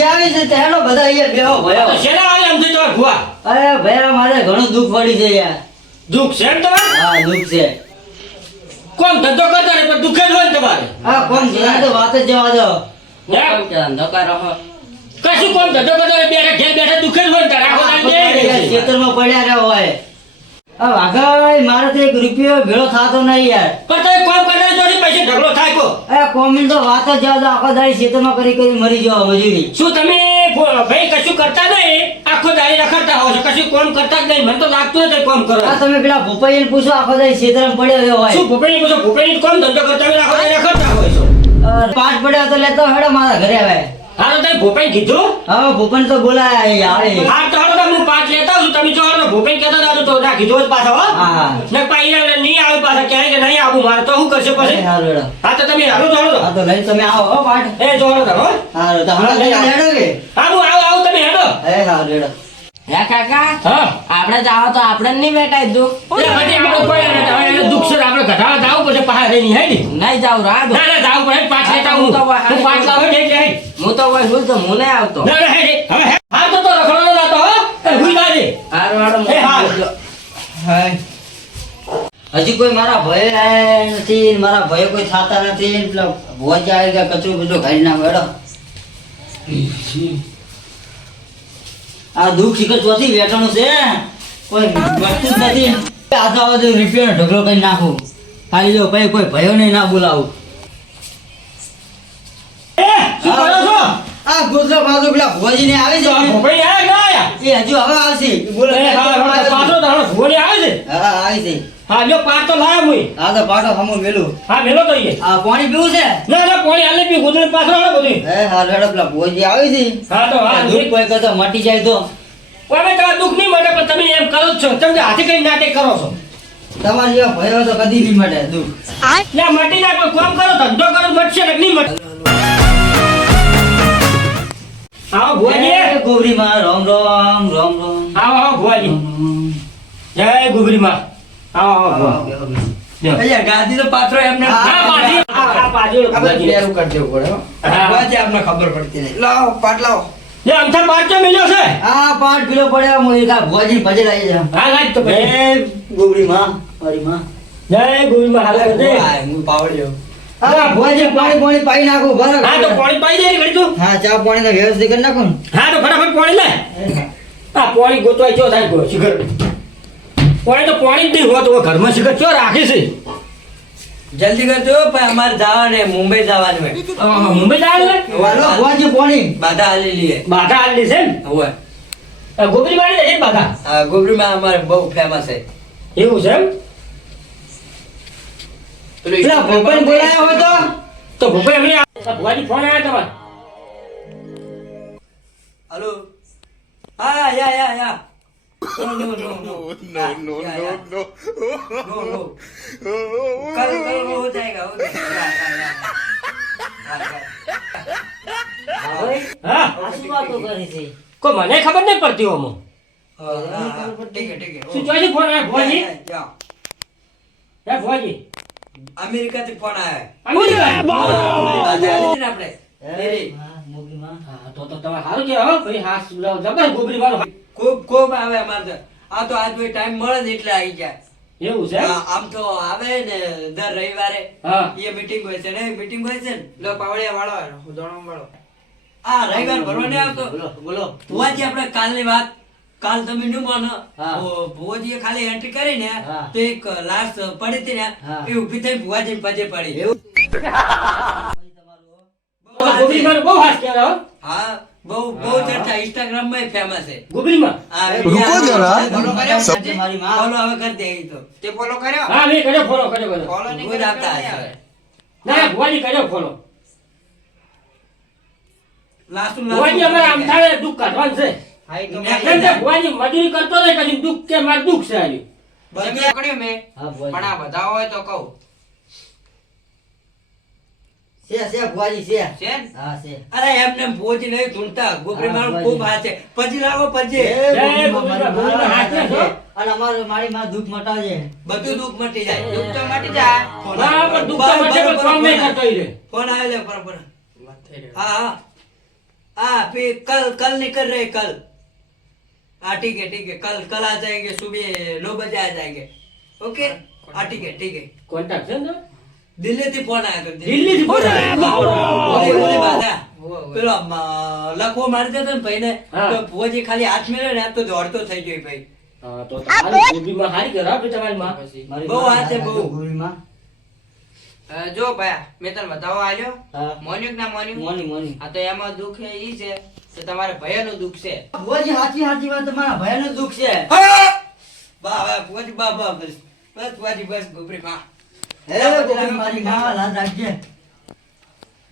ભુવાજી આવી છે તેનો બધા અહીંયા બેહો ભયો. તો શેના આવે એમ છે તમાર ભુવા? અરે ભયા મારે ઘણું દુઃખ પડી છે યાર. દુઃખ છે એમ તમારે? હા દુઃખ છે. કોમ ધંધો કરતા ને પણ દુઃખ જ હોય ને તમારે. હા કોણ છે તો વાત જ જવા દો. હે? ધંધો કરો. કશું કોમ ધંધો કરતા ને બેઠા ઘેર બેઠા દુઃખ જ હોય ને તારે આખો દાડો બેહી રહે છે. ખેતરમાં પડ્યા રહ્યા હોય. આ વાઘાઈ મારે તો 1 રૂપિયો ભેળો થાતો નહીં યાર. પણ તમે કોમ કરતા જોડી પૈસે ઢગલો થાય કો. અરે કોમિલ તો વાત જ જવા દો. આખો દાડી ખેતરમાં કરી મરી જવા મજૂરી. શું તમે ભાઈ કશું કરતા નહીં આખો દાડી રખડતા હો છો કશું કોમ કરતા જ નહીં મને તો લાગતું નથી કોમ કરો. આ તમે પેલા ભૂપાઈને પૂછો આખો દાડી ખેતરમાં પડ્યો રહ્યો હોય. શું ભૂપેની પૂછો ભૂપેની કોમ ધંધો કરતા હોય આખો દાડી રખડતા હોય છો. પાઠ પડ્યો તો લેતો હેડો મારા ઘરે આવે. હા તો તમે ભૂપેન કીધું? હા ભૂપન તો બોલાય આવે. હા તો હાલો હું પાઠ લેતા આવું છું તમે જો હાલો ભૂપેન કહેતા હતા તો ના કીધું જ પાછા હો. હા ને પાઈને નહીં આવે પાછા ક્યાંય કે નહીં આવું મારે તો શું કરશે પછી? હાલો હેડો. હા તો તમે હાલો તો હાલો હા તો લઈને તમે આવો હો પાઠ. એ જો હાલો તો હો. હાલો તો હમણાં લઈને હેડો કે. હા હું આવું તમે હેડો. એ હાલો હેડો. હે કાકા હા આપણે જાવ તો આપણે નહીં બેટાય દુઃખ એ બધી આપણે કોઈ એને દુઃખ છે આપણે ઘટાવા જાવું પછી પાછા રહી હે ને. નહીં જાવ રાહ દો ના ના જાવું પડે પાછ લેતા હું પાછ લાવો એટલે હે. હું તો કોઈ હું તો હું નહીં આવતો ના ના હે હવે હે હા તો રખડો ના તો હો એ ભૂઈ લાજે. હારું હારું એ હા. હજી કોઈ મારા ભય આયા નથી ને મારા ભય કોઈ થાતા નથી ને પેલા ભોજ આવી ગયા કચરું બધું ઘાડી નાખો હેડો. આ દુઃખ શિખર ચોથી વેઠવાનું છે કોઈ વસ્તુ જ નથી. આથા આવે તો રૂપિયાનો ઢગલો કરી નાખું ખાલી જો ભાઈ કોઈ ભયો નહીં ના બોલાવું. એ શું કરો છો? આ ગોદરા બાજુ પેલા ભોજીને આવે છે તો ભૂપેન આયા કે ના આયા? એ હજુ હવે આવશે બોલો. એ હા પાછો તો હાલો ભૂલી આવે છે. હા આવી છે. હા લ્યો પાર તો લાયા મુઈ. હા તો પાટો હમું મેલું. હા મેલો તો ઈએ. આ પાણી પીવું છે. ના ના પાણી આલે પી ગુદરી પાછો આલે બધી. એ હાલ હેડો પેલા ભોજી આવે છે. હા તો હા દુઃખ કોઈ કહેતો મટી જાય તો હવે તો દુઃખ નહીં મળે પણ તમે એમ કરો જ છો તમે તો હાથી કઈ નાટક કરો છો. તમારે જેવા ભયો તો કદી નહીં મળે દુઃખ. ના મટી જાય પણ કામ કરો ધંધો કરો મટશે ને નહીં મટે. આવો ભુવાજી. જય ગોબરી માં રામ રામ રામ રામ. આવો આવો ભુવાજી. જય ગુબરી માં. આવો આવો ભુવા. લ્યો. અહીંયા ગાદી તો પાત્રો એમને હા પાછી આ પાછી આ બધું પેરું કરી દેવું પડે હો. હા. વાજે આપને ખબર પડતી નહીં. લાવો પાટ લાવો. જે અમથા પાછો મિલ્યો છે. આ પાઠ પીલો પડ્યો હું એકા ભોજી ભજે લાવી જા. હા લાજ તો પછી. જય ગોબરી માં મારી માં. જય ગુબરી માં હાલે છે. આ હું પાવડ્યો. હા ભોજી પાણી પાઈ નાખો બરાબર. હા તો પાણી પાઈ દે ઘડી તું. હા ચા પાણી તો વ્યવસ્થિત કરી નાખો ને. હા તો ફટાફટ પાણી લે. આ પાણી ગોતવાય ચો થાય ગો શિખર. પાણી તો પાણી જ નહીં હોત હવે ઘરમાં શિખર ચો રાખી છે. જલ્દી કરજો પણ અમારે જવાનું છે, મુંબઈ જવાનું હોય. મુંબઈ જાય ને વાલો ભોજી પાણી. બાધા હાલી લઈએ. બાધા આલી છે ને હોય. ગોબરી વાળી છે બાધા. આ ગોબરીમાં અમારે બહુ ફેમસ છે. એવું છે એમ પેલા ભોપાઈ બોલાયા હોય તો ભૂપે એમની ભુવાજી ફોન આવ્યો તમારે. हेलो हाँ या no no no no no no no no no कल हो जाएगा હા આ શું વાતો કરે છે. કોઈ મને ખબર નહીં પડતી ઓમો. ठीक है શું જોઈજી ફોન આવ્યો ભુવાજી? હે ભુવાજી अमेरिका से फोन आया है અમેરિકા. આપણે હા, મોગલી માં. હા તો તમારે સારું કે હો ભાઈ હા જબર ગોબરી વાળો. ખૂબ આવે અમારે આ તો આજ ભાઈ ટાઈમ મળે ને એટલે આવી જાય. એવું છે એમ? આમ તો આવે ને દર રવિવારે હા એ મીટિંગ હોય છે ને મીટિંગ હોય છે ને લો પાવડિયા વાળો ઉદોણો વાળો આ રવિવાર ભરવા નહીં આવતો. બોલો બોલો. ભુવાજી આપણે કાલની વાત કાલ તમે ન માનો હા. ભુવાજીએ ખાલી એન્ટ્રી કરી ને હા. તો એક લાશ પડી હતી ને હા. એ ઊભી થઈ ભુવાજી પજે પડી. એવું તો ગોબરી વાળો બહુ હાસ કહેવાય હો. હા બહુ ચર્ચા ઇન્સ્ટાગ્રામ માં ફેમસ છે. ગોબરીમાં. રૂકો જરા મારી માં. ફોલો હવે કરી દે ઈ તો તે ફોલો કર્યો હા મેં કર્યો ફોલો કર્યો. ફોલો નહીં રોજ કર્યો આપતા નહીં હશે. આવે. ના ભુવાજી કર્યો ફોલો. લાસ્ટ ભુવાજી અમારે આમ થાય દુઃખ કાઢવાનું છે. હા, ઈ તો મેં કેમ કે ભુવાજી મજૂરી કરતો નહીં કદી દુઃખ કે મારે દુઃખ છે આજે. જગ્યા પકડ્યું મેં હા ભોજી. પણ આ બધા હોય તો કહું છે ભુવાજી છે. છે ને? હા છે. અરે એમને ભુવાજી નહીં ધૂણતા ગોબરી મારું હા, ખૂબ હાથ છે. પછી લાવો પછી એ ગોબરી માં, ગોબરી માં હાથ છે, હો. અને અમારું મારી માં દુઃખ મટાવજે. બધું દુઃખ મટી જાય. દુઃખ તો મટી જાય હા પણ દુઃખ તો મટે પણ કામ નહીં કરતો ઈ રે. ફોન આવ્યો લે બરોબર. હા હા हाँ फिर कल निकल रहे कल। हाँ ठीक है कल आ जाएंगे सुबह 9 बजे आ जाएंगे। ओके हाँ ठीक है કોન્ટેક્ટ છે ને दिल्ली થી फोन आया तो દિલ્હીથી ફોન આવ્યો. બોલી બાધા હોવે. પેલો લખવો મારી દેતો ને ભાઈ ને હા. તો ભુવાજી ખાલી હાથ મેળવે ને તો દોડતો થઈ ગયો ભાઈ. હા તો તમારી ગોબીમાં હારી કરા તમારી માં પછી મારી બહુ માં હાથે બહુ. ગોળીમાં. જો ભાઈ મેં તને બતાવવા આલ્યો હા. મોન્યું કે ના મોન્યું મોની મોની. આ તો એમાં દુઃખ એ ઈ છે કે તમારે ભયાનું દુઃખ છે ભુવાજી સાચી વાત તમારા ભયાનક દુઃખ છે. બા બા ભુવાજી બા બા બસ બસ ભુવાજી બસ ગોબરી માં હે ગોળી મારી માં લાજ રાખજે.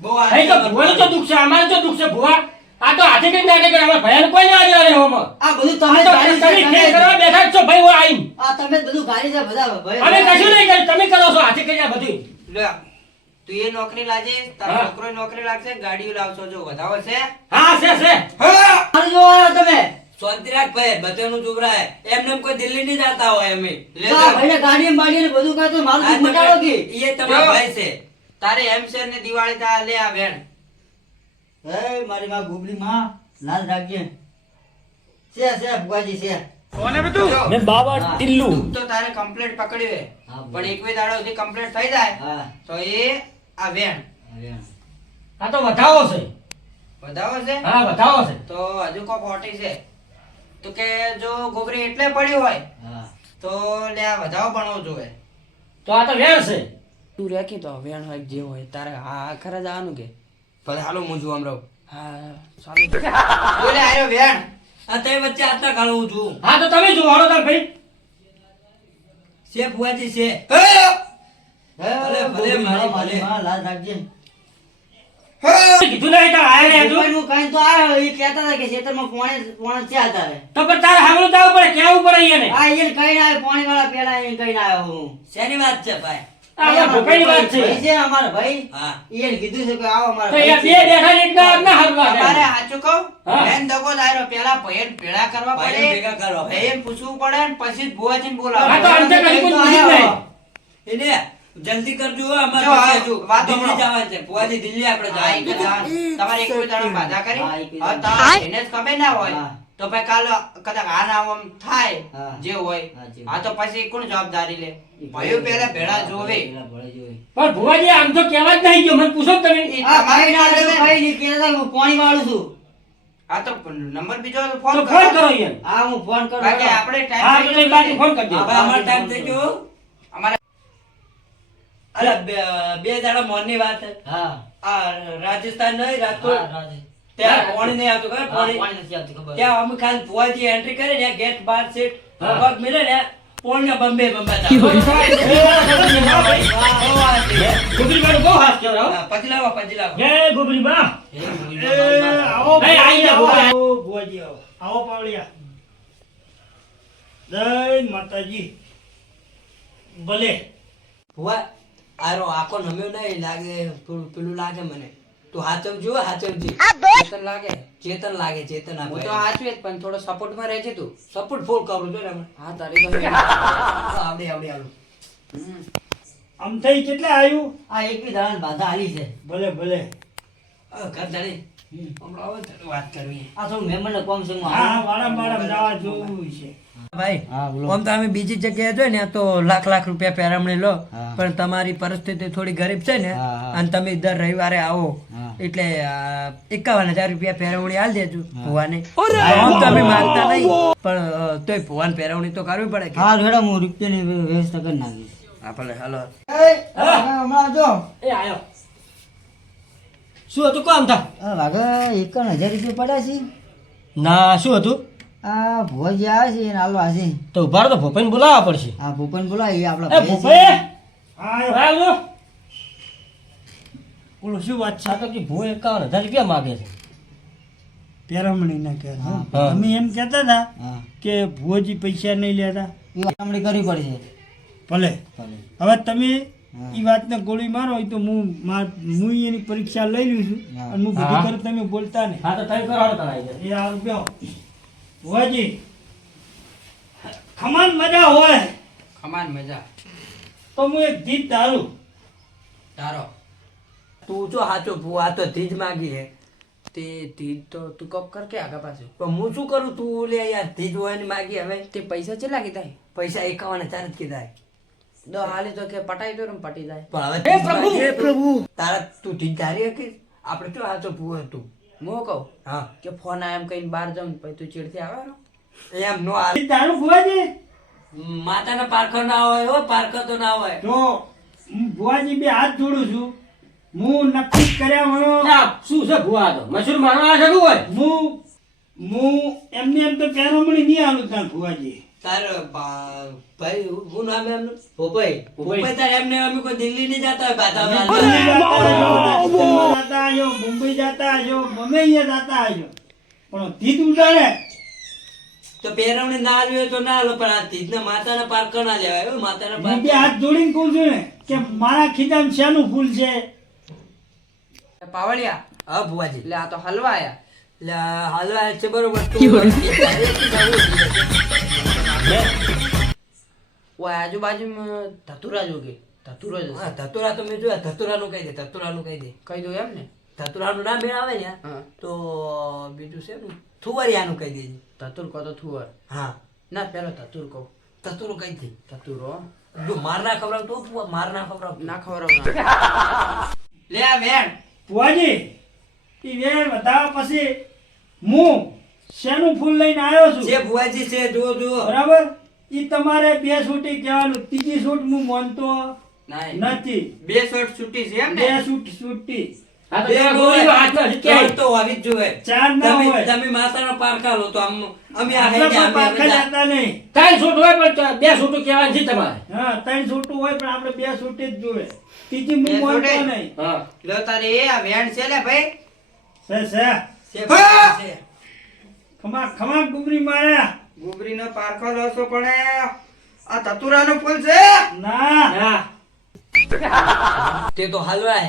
બહુ અહીં તો ભુવાનું તો દુઃખ છે અમારે તો દુઃખ છે ભુવા આ તો હાથે કઈ નાટક કરે અમારે ભયાન કોઈ ના આવે હોમાં આ બધું તમે આ તો ગાડી તમે છે, ખેલ તમે- કરવા બેઠા જ છો ભાઈ હું આઈન આ તમે જ બધું ગાડી છે બધા ભય- અમે કશું નહીં કર્યું તમે કરો છો હાથે કરી આ બધું લે તું એ નોકરી લાજે તારો હા. છોકરો નોકરી લાગશે ગાડીઓ લાવશો જો વધાવો છે હા છે મારી જોવા આવ્યો તમે. શાંતિ રાખ ભાઈ બધાનું ચૂપરા હે એમને એમ કોઈ દિલ્હી નહીં જાતા હોય અમે લે આ ભાઈને ગાડી બાડી ને બધું કહે તો મારું આ દુઃખ મટાડો કે. એ તમારા જો. ભાઈ છે તારે હેમશેર ને દિવાળી તા લે આ વેણ હે મારી માં ગોબલી માં લાજ રાખજે. છે ભુવાજી છે. જો, મેં બાબા હા. ટિલ્લુ દુઃખ તો તારે કમ્પ્લીટ પકડ્યું હે હા, પણ એકવી દાડો સુધી કમ્પ્લીટ થઈ જાય હા તો એ આ વેણ હવે. આ તો વધાવો છે વધાવો છે હા વધાવો છે તો હજુ કોક ઓટી છે તો કે જો ગોબરી એટલે પડ્યું હોય હા તો લે આ વધાવો ભણવો જોઈએ તો આ તો વેણ છે તું રાખી તો વેણ હોય જે હોય તારે હા ખરા જવાનું કે ભલે હાલો હું જોવા રહું હા ચાલો બોલે આયો વેણ આ તે વચ્ચે આટલા કાઢું છું હા તો તમે જો હાલો તાર ભાઈ છે ભુવાજી છે હે ભલે, ગોબલી મારી માં, મારી ભલે. માં લાજ રાખજે. કીધું નહીં તાર આયા ને હજુ ઉપરનું કાંઈ તો આવ્યો એ કહેતા હતા કે ખેતરમાં પોણે છે તારે. તો પણ તારે હામલું જવું પડે કેવું પડે એને આ એને કઈ ના આવ્યો પાણી વાળા પેલા એને કઈ ના આવ્યો હું. શેની વાત છે ભાઈ આ ભૂપાઈની વાત છે ભાઈ છે અમારા ભાઈ હા એને કીધું છે કે આવો અમારા તો એ ભાઈ બે છે. બેઠા ને એકના હાથના હાથમાં તમારે છે. સાચું કહું હા. બેન દગો દાયરો પેલા ભયન ભેળા કરવા ભાઈને પડે ભેગા કરવા પડે. ભયન પૂછવું પડે ને પછી જ ભુવાજીને હા તો બોલાવો અંતે કઈ કોઈ પૂછ્યું જ નહીં એને જલ્દી કરજો હો, જો, અમારે હા, જો, વાત દિલ્હી સાંભળો. જવાનું છે ભુવાજી દિલ્હી આપણે હા, ઈ જવાનું છે. કદાચ તમારે એક દાડો બાધા કરી હા, એક હવે દાડો. તમારે એને જ ખબર ના હોય હા. તો ભાઈ કાલે કદાચ આ ના આમ થાય હા. જે હોય હા, જે આ તો પછી કોણ જવાબદારી લે ભયો પેલા ભેળા જોવે પેલા ભળે જોવે. પણ ભુવાજી આમ તો કહેવા જ નહીં ગયો મને પૂછો જ તમે ઈ આ ભાઈ ના તમારે આવ્યો, ભાઈ ને કહેતા હતા કે હું પાણી વાળું છું. આ તો નંબર બીજો તો તો ફોન ફોન કરો યાર હા હું ફોન કરું. બાકી આપણે હા ટાઈમ તો એ બાકી ફોન કરજો હવે અમારો ટાઈમ થઈ ગયો અમારે અરે બે દાડા મોરની વાત છે. હા આ રાજસ્થાન નહીં હા, રાજકોટ રાજી. ત્યાં પાણી નહીં આવતું ખબર હા, પાણી પાણી નથી આવતું ખબર. ત્યાં અમે ખાલી ભુવાજી એન્ટ્રી કરી ને ગેટ બાર સીટ હા. પગ મિલે ને પોણને બંબે બંબાતા ગોબરી બાનું બહુ હાથ કેવડાવો. હા, પછી લાવો પછી લાવો જય ગોબરી બા હે, ગોબલી માં, આવો ભાઈ, આઈ જા, ભુવા. આવો ભુવાજી આવો આવો પાવડિયા જય માતાજી ભલે ભુવા આરો આખો નમ્યો નહીં લાગે થોડું પેલું લાગે મને તું હાચવજો હાચવજી તને લાગે ચેતન લાગે ચેતન હું તો આપે હાચવે જ પણ થોડો સપોર્ટ માં રહેજે તું સપોર્ટ ફૂલ કરું છો ને હમણાં. હા તારી તો આવડે આવડે આવડે આમ થઈ કેટલા આવ્યું આ એકવી દાડાની બાધા આલી છે. ભલે ભલે ઘર જાણી હમ. હમણાં આવો ને વાત કરવી આ થોડું મહેમાનને કોમ છે હું હા આવું. વારંવાર જવા જોવું છે ભાઈ હા, બોલો. આમ તો અમે બીજી જગ્યાએ જોઈએ ને તો લાખ રૂપિયા પેરામણી લો હા. પણ તમારી પરિસ્થિતિ થોડી ગરીબ છે ને હા, હા. અને તમે દર રવિવારે આવો હા. એટલે 51,000 રૂપિયા પેરવણી આલ દેજો ભુવાને આમ તો અમે માંગતા નહીં પણ તોય ભુવાને પેરવણી તો કરવી પડે કે હા રેડો હું રૂપિયાની વ્યવસ્થા કરી નાખીશ. હા ભલે હાલો હમણાં જો એ આયો શું હતું કોમ થા વાઘે 51,000 રૂપિયા પડ્યા છે. ના શું હતું આ ભુવાજી આવે છે એને હાલવા છે. તો ઉભા રહો તો ભૂપાઈને બોલાવવા પડશે આ ભૂપેન બોલાવી એ આપણા ભૂપે હા આવજો બોલો શું વાત છે આ તો કે ભૂ 51,000 રૂપિયા માગે છે પેરામણી ના કહે હા. તમે એમ કહેતા હતા હા કે ભુવાજી પૈસા નહીં લેતા એ વાતમણી કરવી પડશે. ભલે ભલે. હવે તમે હા. એ વાતને ગોળી મારો હોય તો હું એની પરીક્ષા લઈ લઉં છું હા. અને હું હા. બધું કરું તમે બોલતા નહીં હા તો તમે કરાવો તને આવી જાય એ આ રૂપિયા ભુવાજી ખમાન મજા હોય ખમાન મજા તો હું એક ગીત ધારું તારો તું જો સાચો ભુવા આ તો ધીજ માગી હે તે તીજ તો તું કપ કર કે આગા પાછું પણ હું શું કરું તું લે યાર તીજ હોય ને માગી હવે તે પૈસા કેટલા કીધા પૈસા 51,000 જ કીધા દો હાલે તો કે પટાઈ દો ને પટી જાય પણ હવે પ્રભુ તારા તું તીજ ધારી હકી આપણે શું આ તો પૂરો હતું હું કહું હા કે ફોન આ એમ કહીને બહાર જાઉં ને પછી તું ચીડથી આવે એમ નો આ તારું ભુવાજી માતાના પારખો ના હોય હો પારખો તો ના હોય તો હું ભુવાજી બે હાથ જોડું છું હું નક્કી કર્યા વણો ના, શું છે ભુવા તો મશરૂમ મારવા છે શું હોય હું એમને એમ તો પેરોમણી નહીં આલું તાર ભુવાજી તારે ભાઈ હું નામ એમનું પોપઈ તારે એમને અમે કોઈ દિલ્હી નહીં જતા હોય રાજસ્થાન જતા આવ્યો, મુંબઈ જતા આવ્યો, ગમે અહીંયા જતા આવ્યો પણ તીજ ઉડાડે તો પેરવણી ના આવ્યો તો ના લો પણ આ તીજના માતાના પારખો ના લેવાય હો માતાના હું બે પારખો હાથ જોડીને કહું છું ને કે મારા ખીચામાં શેનું ફૂલ છે પાવળિયા હા ભુવાજી એટલે આ તો હલવા આયા એટલે હાલવા છે બરોબર તું ઓય આજુબાજુમાં ધતુરા જોગે ધતુરો જ હા ધતુરા તો મેં જોયા ધતુરાનું કહી દે ધતુરાનું કહી દે કહી દો એમ ને ધતુરાનું ના મેળ આવે ને હા તો બીજું છે ને થુવરિયાનું કહી દેજે ધતુર કહો તો થુવર હા ના પેલો ધતુર કહો ધતુરું કહી દે ધતુરો જો માર ના ખવડાવ તો માર ના ખવડાવ ના ખબર લે આ વેણ ભુવાજી એ વેણ વધારવા પછી હું શેનું ફૂલ લઈને આવ્યો છું જે ભુવાજી છે જો જો બરાબર ઈ તમારે બે છૂટી કહેવાનું ત્રીજી છૂટ હું માનતો નથી બે શોટ છૂટી છે એમ બે છૂટ છૂટી હા તો બે તેમાં હોય, ગોળીનો હાથમાં છે, ત્રણ ક્યાંય. તો હોવી જ જોઈએ ચાર ના તમે હોય તમે માતાના પારખા લો તો અમે આ આપણે હઈ પણ પારખા ગયા જતા નહીં ત્રણ છૂટ હોય પણ બે છૂટું કહેવાનું છે તમારે હા ત્રણ છૂટું હોય પણ આપણે બે છૂટી જ જોવે ત્રીજી હું બે માનતો છૂટી? નહીં હા લો તારે એ આ વેણ છે લે ભાઈ છે છે ભુવાજી છે. ખમા ખમા ગુગરી માર્યા ગુબરીનો પારખો લોસો પડે આ ધતુરાનો ફૂલ છે ના હા તે તો હાલવા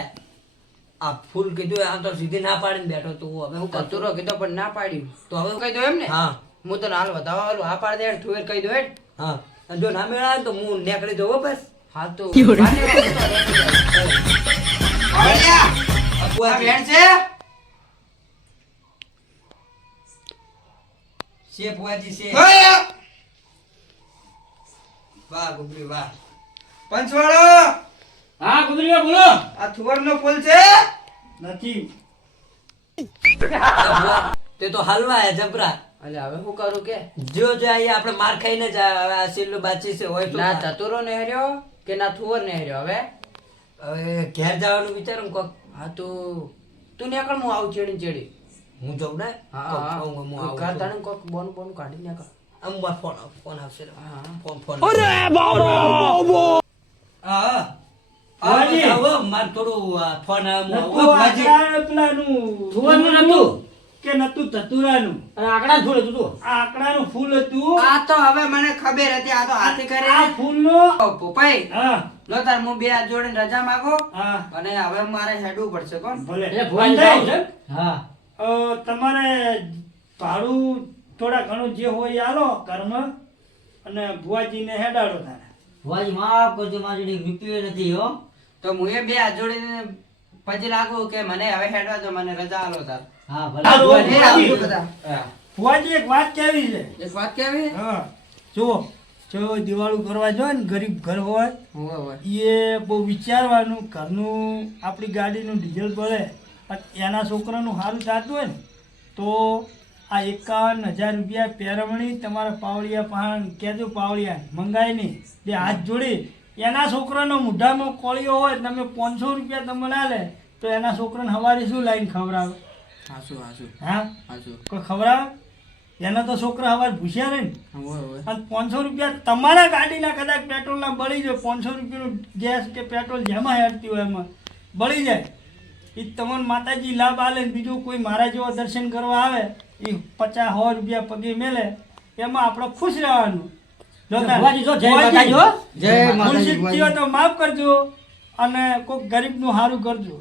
આ ફૂલ કીધું આ તો સીધી ના પાડીને બેઠો તો હવે હું કરતો ધતુરો કીધો પણ ના પાડ્યું તો હવે કહી દો એમ ને હા હું તો હાલ વધાવવાનું હા પાડ દે તુવેર કહી દો હેડ હા અને જો ના મેળાય તો હું નીકળી જવો બસ હા તો આ વેણ છે છે ભુવાજી છે વાહ ગુબરી વાહ પંચવાળો હા ગુજરીયા બોલો આ થુવરનો ફૂલ છે નથી તે તો હાલવા જબરા અલે હવે શું કરું કે જો જો અહીંયા આપણે માર ખાઈને જ હવે આ સિલ્લો બાચી છે હોય તો ના ધતુરો ને હેર્યો કે ના થુવર ને હેર્યો હવે હવે ઘેર જવાનું વિચારું કોક હા તું નીકળ હું આવું ચેડી ચેડી હું જાઉં ને હા કોક હા કહું હું ઘર આવું છું. તાણે કોક બોન બોન કાઢી નીકળ આમ માર ફોન આવશે હા ફોન હા ભુવાજી. આવો માર થોડું ફોન નતું ભુવાજી આકડા પેલાનું થુવરનું નતું. કે નતું ધતુરાનું અને આંકડા છોડે તું તો આ આકડાનું ફૂલ હતું આ તો હવે મને ખબર હતી આ તો હાથી કરે આ ફૂલનો પોપાઈ હા લો તાર હું બે હાથ જોડીને રજા માંગો હા અને હવે મારે હેડવું પડશે કોણ ભલે એટલે ભુવાજી જાવું છે હા તમારે ભાડું થોડા ઘણું જે હોય એ આલો કર્મ અને ભુવાજીને હેડાડો તારે ભુવાજી માફ કરજો મારી જોડે રૂપિયો નથી હો તો હું એ બે હાથ જોડીને પછી લાગુ કે મને હવે હેડવા દો મને રજા આલો તાર હા ભલે હાલો, ભુવાજી. એ આવજો બધા હા ભુવાજી એક વાત કેવી છે એક વાત કેવી હા જુઓ જો દિવાળું કરવા જો ને ગરીબ ઘર હોય હોવે હોવે એ બહુ વિચારવાનું ઘરનું આપણી ગાડીનું ડીઝલ બળે અને એના છોકરાનું સારું થતું હોય ને તો આ 51,000 રૂપિયા પેરમણી તમારા પાવડિયા પહાણ કહેજો પાવડિયા મંગાય નહીં બે હાથ જોડી એના છોકરાનો મોઢામાં કોળીઓ હોય તમે 500 રૂપિયા તમને આલે તો એના છોકરાને સવારે શું લાઈન ખવડાવે હાસુ હાસુ હા હાસુ કોઈ ખવડાવે એના તો છોકરા સવારે ભૂસ્યા રહે ને હોવે હોવે અને 500 રૂપિયા તમારા ગાડીના કદાચ પેટ્રોલના બળી જાય 500 રૂપિયાનું ગેસ કે પેટ્રોલ જેમાં હેરતી હોય એમાં બળી જાય એ તમને માતાજી લાભ આલે ને બીજું કોઈ મારા જેવા દર્શન કરવા આવે એ 50-100 રૂપિયા પગે મેલે એમાં આપણે ખુશ રહેવાનું જો ભુવાજી જો જય ભુવાજી, માતાજી હો. જય ભૂલ માતાજી ચૂક થયો તો માફ કરજો અને કોઈક ગરીબનું સારું કરજો